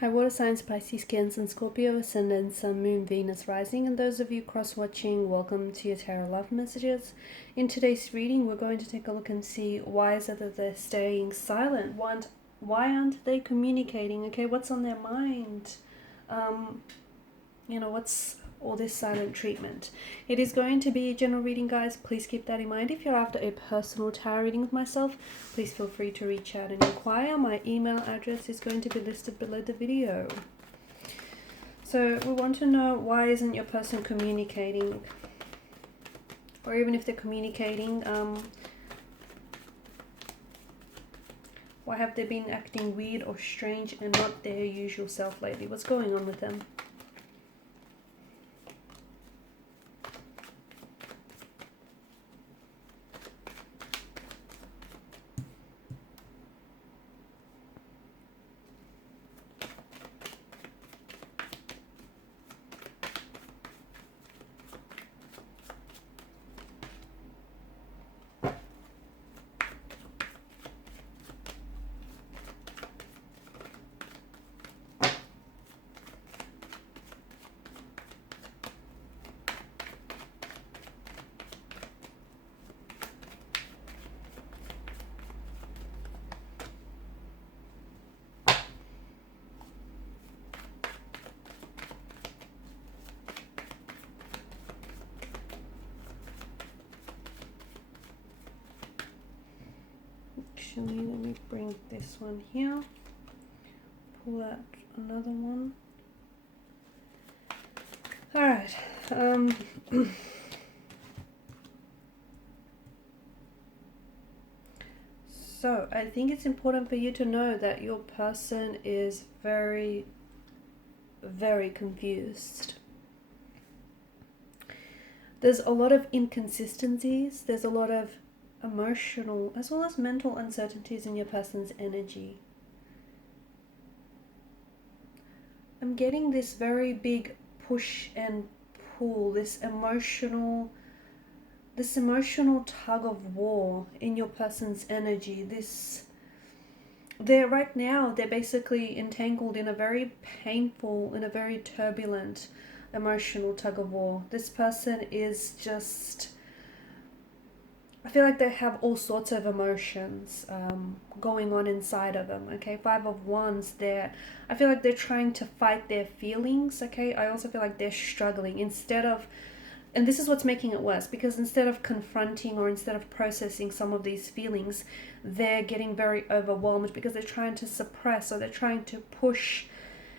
Hi, water signs, Pisces, Cancer, and Scorpio, Ascendant, Sun, Moon, Venus, Rising, and those of you cross-watching, welcome to your Tarot Love Messages. In today's reading, we're going to take a look and see why is it that they're staying silent? Why aren't they communicating? Okay, what's on their mind? What's all this silent treatment? It is going to be a general reading, guys. Please keep that in mind. If you're after a personal tarot reading with myself, please feel free to reach out and inquire. My email address is going to be listed below the video. So we want to know, why isn't your person communicating? Or even if they're communicating, why have they been acting weird or strange and not their usual self lately? What's going on with them? Actually, let me bring this one here, pull out another one. All right. So I think it's important for you to know that your person is very, very confused. There's a lot of inconsistencies. There's a lot of emotional as well as mental uncertainties in your person's energy. I'm getting this very big push and pull, this emotional tug of war in your person's energy. They're right now, they're basically entangled in a very painful, in a very turbulent emotional tug of war. This person is just, I feel like they have all sorts of emotions going on inside of them, okay? 5 of Wands, I feel like they're trying to fight their feelings, okay? I also feel like they're struggling and this is what's making it worse, because instead of confronting or instead of processing some of these feelings, they're getting very overwhelmed because they're trying to suppress, or they're trying to push,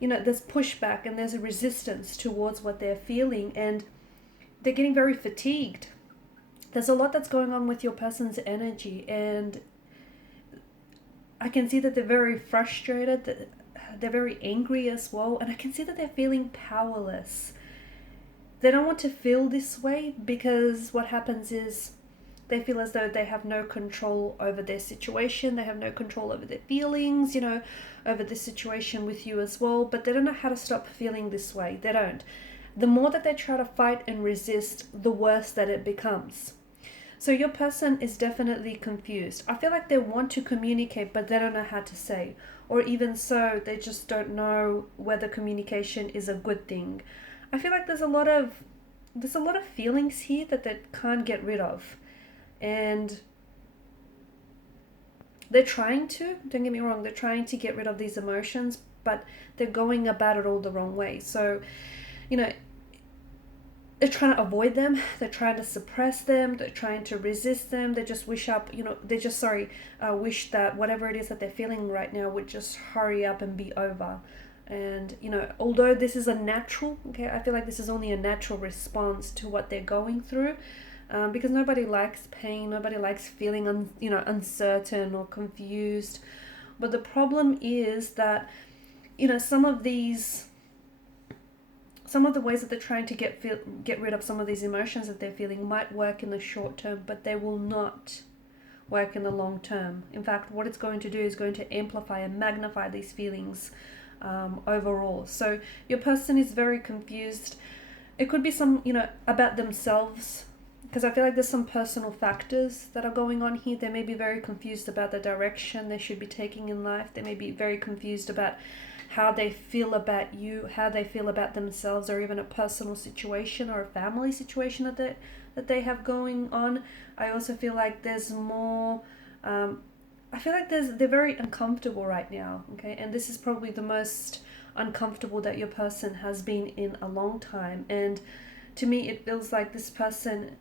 there's pushback and there's a resistance towards what they're feeling, and they're getting very fatigued. There's a lot that's going on with your person's energy, and I can see that they're very frustrated, that they're very angry as well, and I can see that they're feeling powerless. They don't want to feel this way, because what happens is they feel as though they have no control over their situation, they have no control over their feelings, over the situation with you as well, but they don't know how to stop feeling this way. They don't. The more that they try to fight and resist, the worse that it becomes. So your person is definitely confused. I feel like they want to communicate, but they don't know how to say. Or even so, they just don't know whether communication is a good thing. I feel like there's a lot of feelings here that they can't get rid of. And they're trying to, don't get me wrong, they're trying to get rid of these emotions, but they're going about it all the wrong way. So, they're trying to avoid them, they're trying to suppress them, they're trying to resist them, they just wish that whatever it is that they're feeling right now would just hurry up and be over. And, although this is a natural, okay, I feel like this is only a natural response to what they're going through, because nobody likes pain, nobody likes feeling uncertain or confused. But the problem is that, some of the ways that they're trying to get rid of some of these emotions that they're feeling might work in the short term, but they will not work in the long term. In fact, what it's going to do is going to amplify and magnify these feelings overall. So your person is very confused. It could be some, about themselves, because I feel like there's some personal factors that are going on here. They may be very confused about the direction they should be taking in life. They may be very confused about how they feel about you, how they feel about themselves, or even a personal situation or a family situation that they have going on. I also feel like there's more, I feel like they're very uncomfortable right now, okay? And this is probably the most uncomfortable that your person has been in a long time. And to me, it feels like this person,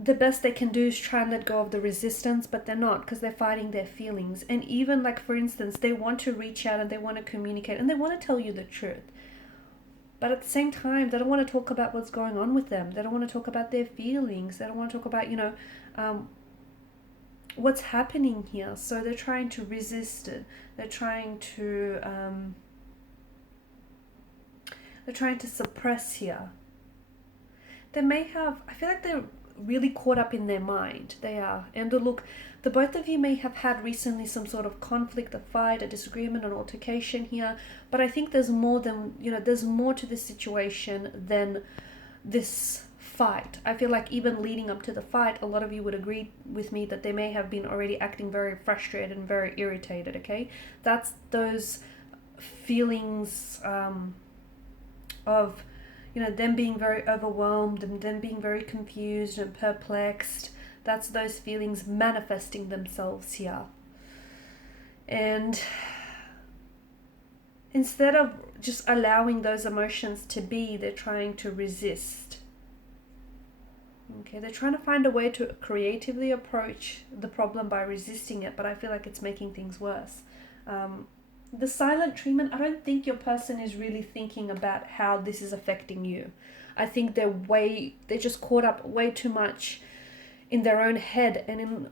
the best they can do is try and let go of the resistance, but they're not, because they're fighting their feelings. And even like, for instance, they want to reach out and they want to communicate and they want to tell you the truth. But at the same time, they don't want to talk about what's going on with them. They don't want to talk about their feelings. They don't want to talk about, what's happening here. So they're trying to resist it. They're trying to suppress here. They may have, I feel like they're really caught up in their mind. They are. And look, the both of you may have had recently some sort of conflict, a fight, a disagreement, an altercation here. But I think there's more than, there's more to this situation than this fight. I feel like even leading up to the fight, a lot of you would agree with me that they may have been already acting very frustrated and very irritated, okay? That's those feelings of them being very overwhelmed and them being very confused and perplexed. That's those feelings manifesting themselves here. And instead of just allowing those emotions to be, they're trying to resist. Okay, they're trying to find a way to creatively approach the problem by resisting it, but I feel like it's making things worse. The silent treatment, I don't think your person is really thinking about how this is affecting you. I think they're just caught up way too much in their own head and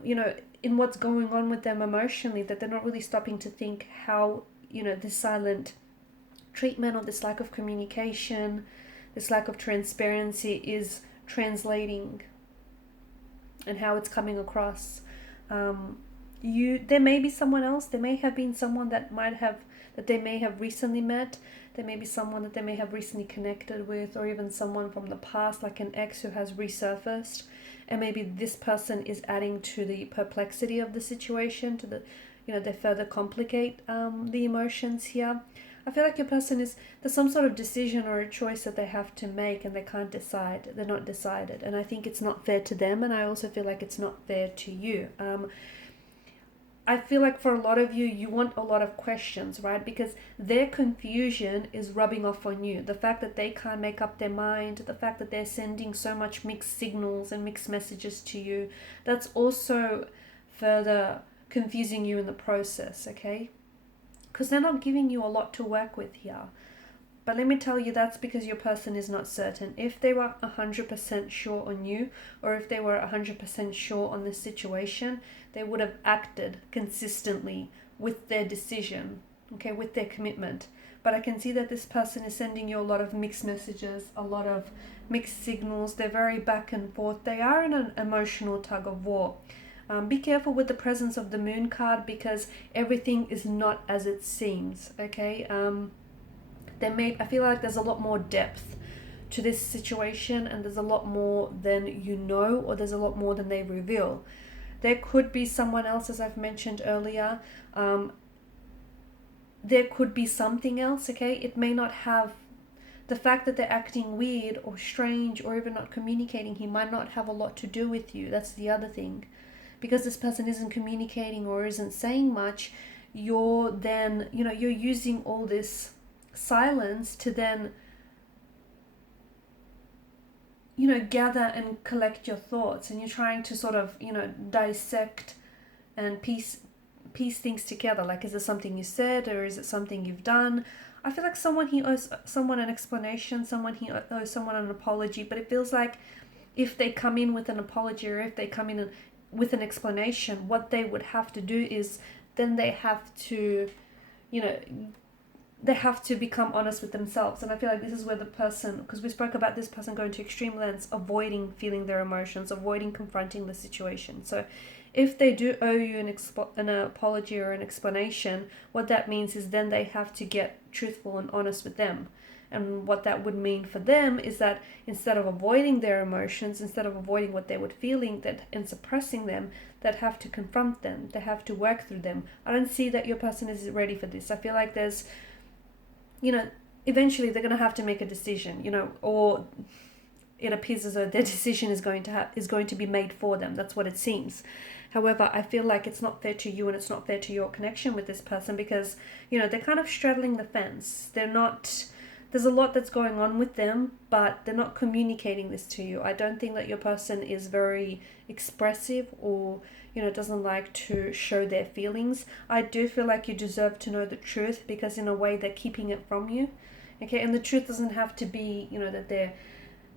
in what's going on with them emotionally, that they're not really stopping to think how, this silent treatment or this lack of communication, this lack of transparency is translating and how it's coming across. There may be someone else. There may have been someone that they may have recently met. There may be someone that they may have recently connected with, or even someone from the past, like an ex who has resurfaced. And maybe this person is adding to the perplexity of the situation, to the, they further complicate the emotions here. I feel like your person there's some sort of decision or a choice that they have to make and they can't decide. They're not decided. And I think it's not fair to them. And I also feel like it's not fair to you. I feel like for a lot of you, you want a lot of questions, right? Because their confusion is rubbing off on you. The fact that they can't make up their mind, the fact that they're sending so much mixed signals and mixed messages to you, that's also further confusing you in the process, okay? Because they're not giving you a lot to work with here. But let me tell you, that's because your person is not certain. If they were 100% sure on you, or if they were 100% sure on this situation, they would have acted consistently with their decision, okay, with their commitment. But I can see that this person is sending you a lot of mixed messages, a lot of mixed signals. They're very back and forth. They are in an emotional tug of war. Be careful with the presence of the moon card, because everything is not as it seems, okay? I feel like there's a lot more depth to this situation, and there's a lot more than or there's a lot more than they reveal. There could be someone else, as I've mentioned earlier. There could be something else, okay? It may not have the fact that they're acting weird or strange or even not communicating. He might not have a lot to do with you. That's the other thing. Because this person isn't communicating or isn't saying much, you're using all this silence to then gather and collect your thoughts, and you're trying to sort of dissect and piece things together. Like, is it something you said, or is it something you've done? I feel like he owes someone an explanation, he owes someone an apology. But it feels like if they come in with an apology, or if they come in with an explanation, what they would have to do is then they have to they have to become honest with themselves. And I feel like this is where the person, because we spoke about this person going to extreme lengths, avoiding feeling their emotions, avoiding confronting the situation. So if they do owe you an apology or an explanation, what that means is then they have to get truthful and honest with them. And what that would mean for them is that instead of avoiding their emotions, instead of avoiding what they were feeling and suppressing them, they'd have to confront them. They have to work through them. I don't see that your person is ready for this. I feel like there's you know, eventually they're going to have to make a decision, you know, or it appears as though their decision is going to be made for them. That's what it seems. However, I feel like it's not fair to you and it's not fair to your connection with this person because, you know, they're kind of straddling the fence. They're not, there's a lot that's going on with them, but they're not communicating this to you. I don't think that your person is very expressive or, you know, doesn't like to show their feelings. I do feel like you deserve to know the truth because in a way they're keeping it from you. Okay, and the truth doesn't have to be, you know, that they're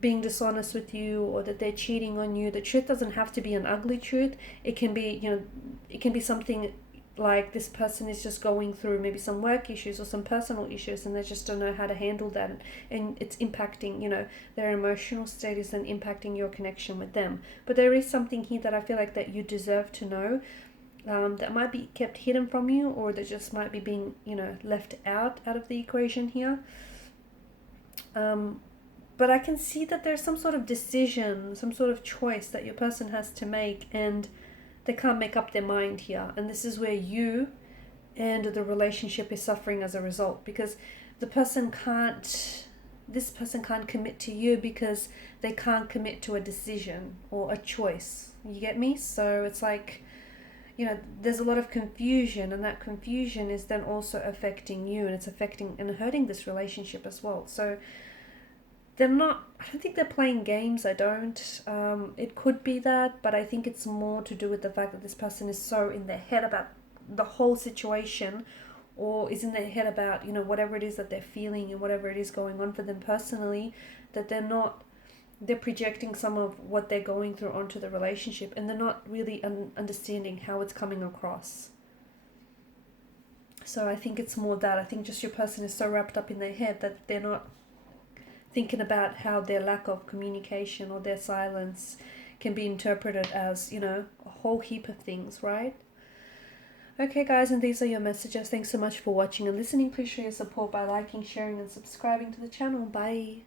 being dishonest with you or that they're cheating on you. The truth doesn't have to be an ugly truth. It can be, you know, it can be something like this person is just going through maybe some work issues or some personal issues and they just don't know how to handle that, and it's impacting, you know, their emotional state is then impacting your connection with them. But there is something here that I feel like that you deserve to know, that might be kept hidden from you, or that just might be being, you know, left out of the equation here. But I can see that there's some sort of decision, some sort of choice that your person has to make, and they can't make up their mind here. And this is where you and the relationship is suffering as a result, because this person can't commit to you because they can't commit to a decision or a choice. You get me? So it's like, you know, there's a lot of confusion, and that confusion is then also affecting you, and it's affecting and hurting this relationship as well. So I don't think they're playing games. I don't. It could be that, but I think it's more to do with the fact that this person is so in their head about the whole situation, or is in their head about, you know, whatever it is that they're feeling and whatever it is going on for them personally, that they're projecting some of what they're going through onto the relationship, and they're not really understanding how it's coming across. So I think it's more that. I think just your person is so wrapped up in their head that they're not thinking about how their lack of communication or their silence can be interpreted as, you know, a whole heap of things, right? Okay, guys, and these are your messages. Thanks so much for watching and listening. Please show your support by liking, sharing, and subscribing to the channel. Bye.